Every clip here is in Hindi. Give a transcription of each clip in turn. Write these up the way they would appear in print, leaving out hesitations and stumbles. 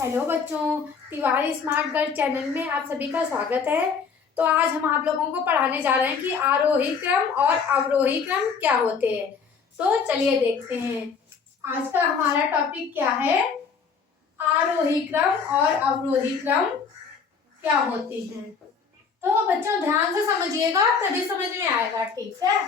हेलो बच्चों, तिवारी स्मार्ट गर्ल चैनल में आप सभी का स्वागत है। तो आज हम आप लोगों को पढ़ाने जा रहे हैं कि आरोही क्रम और अवरोही क्रम क्या होते हैं। तो चलिए देखते हैं आज का हमारा टॉपिक क्या है। आरोही क्रम और अवरोही क्रम क्या होते हैं। तो बच्चों ध्यान से समझिएगा तभी समझ में आएगा, ठीक है।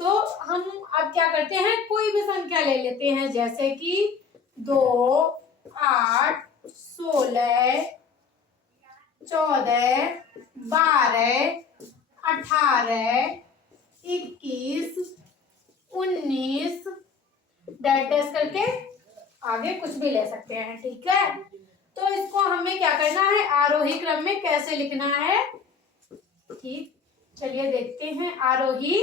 तो हम अब क्या करते हैं, कोई भी संख्या ले लेते हैं, जैसे कि 2, 8, 16, 14, 12, 18, 21, 19 डैश करके आगे कुछ भी ले सकते हैं, ठीक है। तो इसको हमें क्या करना है, आरोही क्रम में कैसे लिखना है, ठीक। चलिए देखते हैं आरोही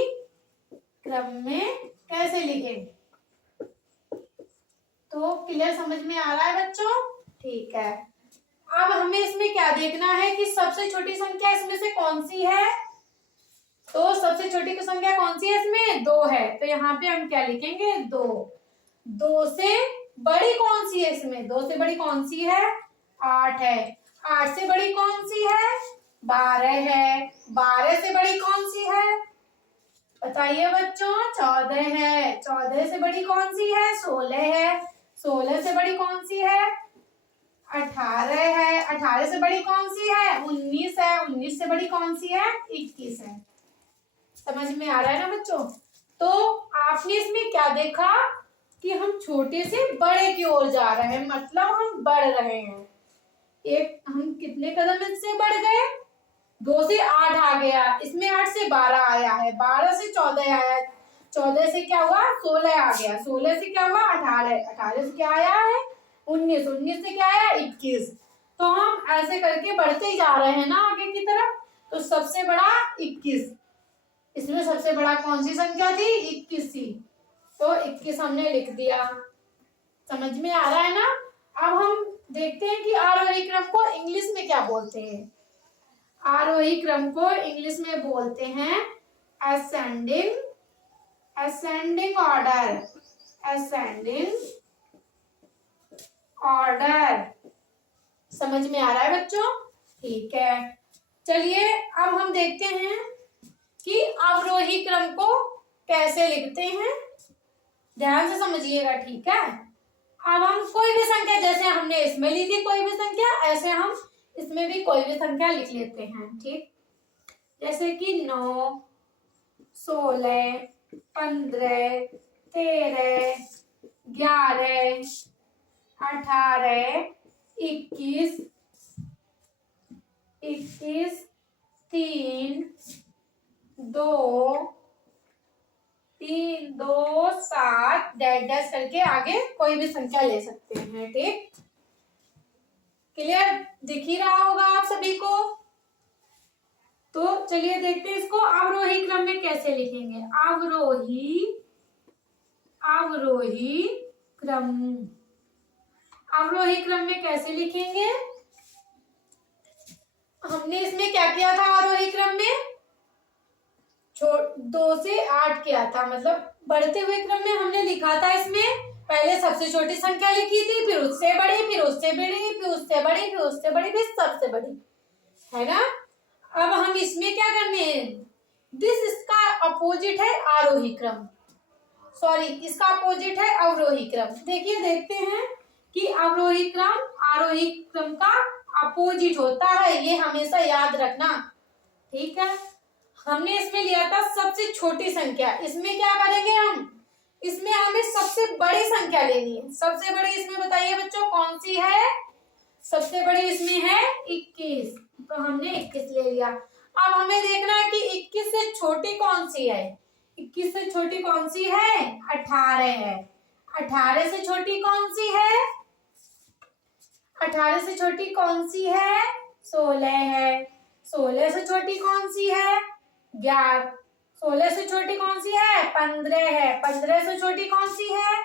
क्रम में कैसे लिखें। तो क्लियर समझ में आ रहा है बच्चों, ठीक है। अब हमें इसमें क्या देखना है कि सबसे छोटी संख्या इसमें से कौन सी है। तो सबसे छोटी संख्या कौन सी है, इसमें 2 है। तो यहाँ पे हम क्या लिखेंगे, 2। 2 से बड़ी कौन सी है, इसमें 2 से बड़ी कौन सी है, 8 है। 8 से बड़ी कौन सी है, 12 है। 12 से बड़ी कौन सी है, बताइए बच्चों, 14 है। 14 से बड़ी कौन सी है, 16 है। 16 से बड़ी कौन सी है, 18 है। 18 से बड़ी कौन सी है, 19 है। 19 से बड़ी कौन सी है, 21 है। समझ में आ रहा है ना बच्चों। तो आपने इसमें क्या देखा कि हम छोटे से बड़े की ओर जा रहे हैं, मतलब हम बढ़ रहे हैं। एक हम कितने कदम इससे बढ़ गए, 2 से 8 आ गया, इसमें 8 से 12 आया है, 12 से 14 आया, 14 से क्या हुआ, 16 आ गया, 16 से क्या हुआ, 18, 18 से क्या आया है, 19, 19 से क्या आया, 21। तो हम ऐसे करके बढ़ते ही जा रहे हैं ना आगे की तरफ। तो सबसे बड़ा 21, इसमें सबसे बड़ा कौन सी संख्या थी, 21 थी। तो 21 हमने लिख दिया। समझ में आ रहा है ना। अब हम देखते हैं कि आरोही क्रम को इंग्लिश में क्या बोलते हैं। आरोही क्रम को इंग्लिश में बोलते हैं असेंडिंग ऑर्डर। असेंडिंग ऑर्डर, समझ में आ रहा है बच्चों, ठीक है। चलिए अब हम देखते हैं कि अवरोही क्रम को कैसे लिखते हैं, ध्यान से समझिएगा, ठीक है। अब हम कोई भी संख्या, जैसे हमने इसमें ली थी कोई भी संख्या, ऐसे हम इसमें भी कोई भी संख्या लिख लेते हैं, ठीक। जैसे कि 9, 16, 15, 13, 11, 18, 21, 3, 2, 7 डैश करके आगे कोई भी संख्या ले सकते हैं, ठीक। क्लियर दिख ही रहा होगा आप सभी को। तो चलिए देखते हैं इसको अवरोही क्रम में कैसे लिखेंगे। अवरोही क्रम, अवरोही क्रम में कैसे लिखेंगे। हमने इसमें क्या किया था, आरोही क्रम में 2 से 8 किया था, मतलब बढ़ते हुए क्रम में हमने लिखा था। इसमें पहले सबसे छोटी संख्या लिखी थी, फिर उससे बड़ी, फिर उससे बड़ी, फिर उससे बड़ी, फिर उससे बड़ी, फिर सबसे बड़ी, है ना। अब हम इसमें क्या करने हैं, इसका अपोजिट है आरोही क्रम, सॉरी इसका अपोजिट है अवरोही क्रम। देखिए देखते हैं कि अवरोही क्रम आरोही क्रम का अपोजिट होता है, ये हमेशा याद रखना, ठीक है। हमने इसमें लिया था सबसे छोटी संख्या, इसमें क्या करेंगे हम, इसमें हमें सबसे बड़ी संख्या लेनी है। सबसे बड़ी इसमें बताइए बच्चों कौन सी है, सबसे बड़ी इसमें है 21, तो हमने 21 ले लिया। अब हमें देखना है कि 21 से छोटी कौन सी है, 21 से छोटी कौन सी है, 18 है। 18 से छोटी कौन सी है, 18 से छोटी कौन सी है, 16 है। 16 से छोटी कौन सी है, 11। 16 से छोटी कौन सी है, 15 है। 15 से छोटी कौन सी है,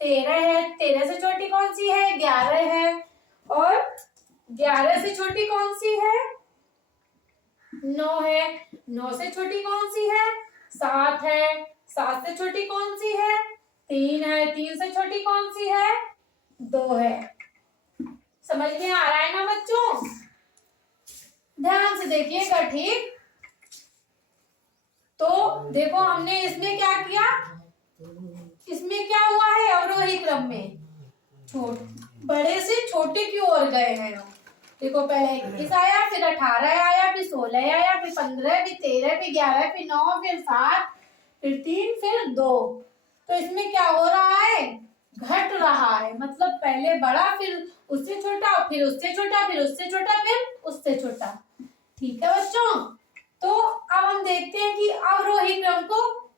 13 है। 13 से छोटी कौन सी है, 11 है। और 11 से छोटी कौन सी है, 9 है। 9 से छोटी कौन सी है, 7 है। 7 से छोटी कौन सी है, 3 है। 3 से छोटी कौन सी है, 2 है। समझ में आ रहा है ना बच्चों? ध्यान से देखिएगा, ठीक। तो देखो हमने इसमें क्या किया, इसमें क्या हुआ है, अवरोही क्रम में बड़े से छोटे की ओर गए हैं। देखो पहले 21 आया, फिर 18 आया, फिर 16 आया, फिर 15, फिर 13, फिर 11, फिर 9, फिर 7, फिर 3, फिर 2। तो इसमें क्या हो रहा है, घट रहा है। मतलब पहले बड़ा, फिर उससे छोटा, फिर उससे छोटा, फिर उससे छोटा, फिर उससे छोटा। ठीक है बच्चों। तो अब हम देखते हैं कि अवरोही क्रम को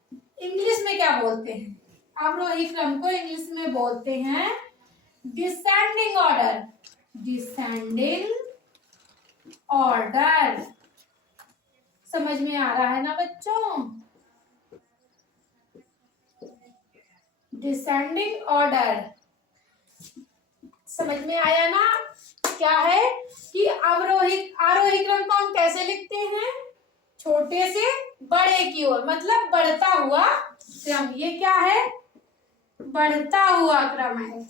इंग्लिश में क्या बोलते हैं। अवरोही क्रम को इंग्लिश में बोलते हैं डिसेंडिंग ऑर्डर। Descending order. समझ में आ रहा है ना बच्चों? डिसेंडिंग ऑर्डर समझ में आया ना? क्या है कि आरोही क्रम को हम कैसे लिखते हैं, छोटे से बड़े की ओर, मतलब बढ़ता हुआ क्रम। ये क्या है, बढ़ता हुआ क्रम है,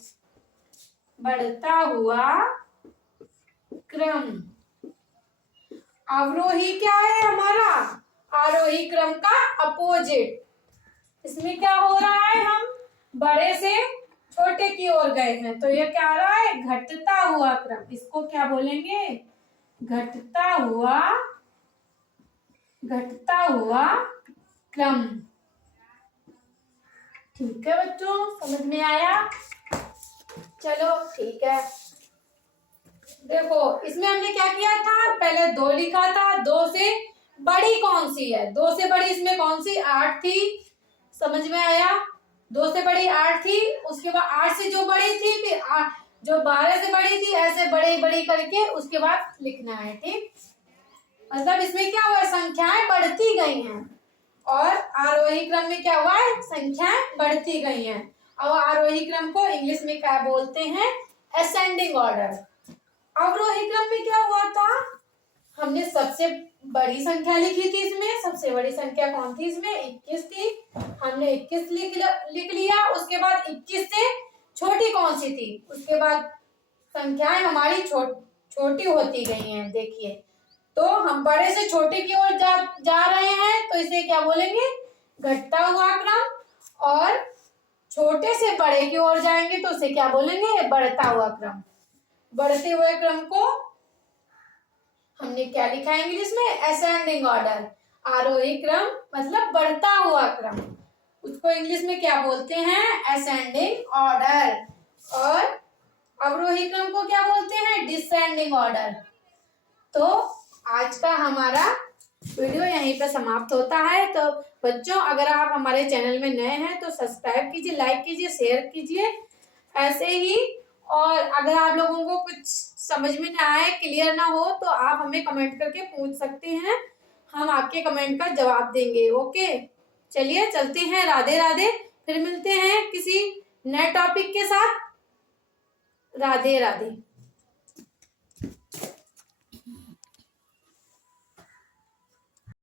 बढ़ता हुआ क्रम। अवरोही क्या है हमारा, आरोही क्रम का अपोजिट। इसमें क्या हो रहा है, हम बड़े से छोटे की ओर गए हैं, तो ये क्या आ रहा है, घटता हुआ क्रम। इसको क्या बोलेंगे, घटता हुआ क्रम। ठीक है बच्चों, समझ में आया? चलो ठीक है। देखो इसमें हमने क्या किया था, पहले 2 लिखा था। 2 से बड़ी कौन सी है, 2 से बड़ी इसमें कौन सी, 8 थी। समझ में आया? 2 से बड़ी 8 थी, उसके बाद 8 से जो बड़ी थी, फिर जो 12 से बड़ी थी, ऐसे बड़ी बड़ी करके उसके बाद लिखना है। ठीक, मतलब इसमें क्या हुआ, संख्याएं बढ़ती गई हैं। और आरोही क्रम में क्या हुआ है, संख्याएं बढ़ती गई हैं। और आरोही क्रम को इंग्लिश में क्या बोलते हैं, असेंडिंग ऑर्डर। अवरोही क्रम में क्या हुआ था, हमने सबसे बड़ी संख्या लिखी थी। इसमें सबसे बड़ी संख्या कौन थी, इसमें 21 थी। हमने 21 लिख लिया। उसके बाद 21 से छोटी कौन सी थी, उसके बाद संख्याएं हमारी छोटी होती गई हैं। देखिए, तो हम बड़े से छोटे की ओर जा रहे हैं, तो इसे क्या बोलेंगे, घटता हुआ क्रम। और छोटे से बड़े की ओर जाएंगे तो उसे क्या बोलेंगे, बढ़ता हुआ क्रम। बढ़ते हुए क्रम को हमने क्या लिखा है इंग्लिश में, असेंडिंग ऑर्डर। आरोही क्रम मतलब बढ़ता हुआ क्रम, उसको इंग्लिश में क्या बोलते हैं, असेंडिंग ऑर्डर। और अवरोही क्रम को क्या बोलते हैं, डिसेंडिंग ऑर्डर। तो आज का हमारा वीडियो यहीं पर समाप्त होता है। तो बच्चों, अगर आप हमारे चैनल में नए हैं तो सब्सक्राइब कीजिए, लाइक कीजिए, शेयर कीजिए ऐसे ही। और अगर आप लोगों को कुछ समझ में ना आए, क्लियर ना हो, तो आप हमें कमेंट करके पूछ सकते हैं, हम आपके कमेंट का जवाब देंगे। ओके, चलिए चलते हैं, राधे राधे। फिर मिलते हैं किसी नए टॉपिक के साथ। राधे राधे।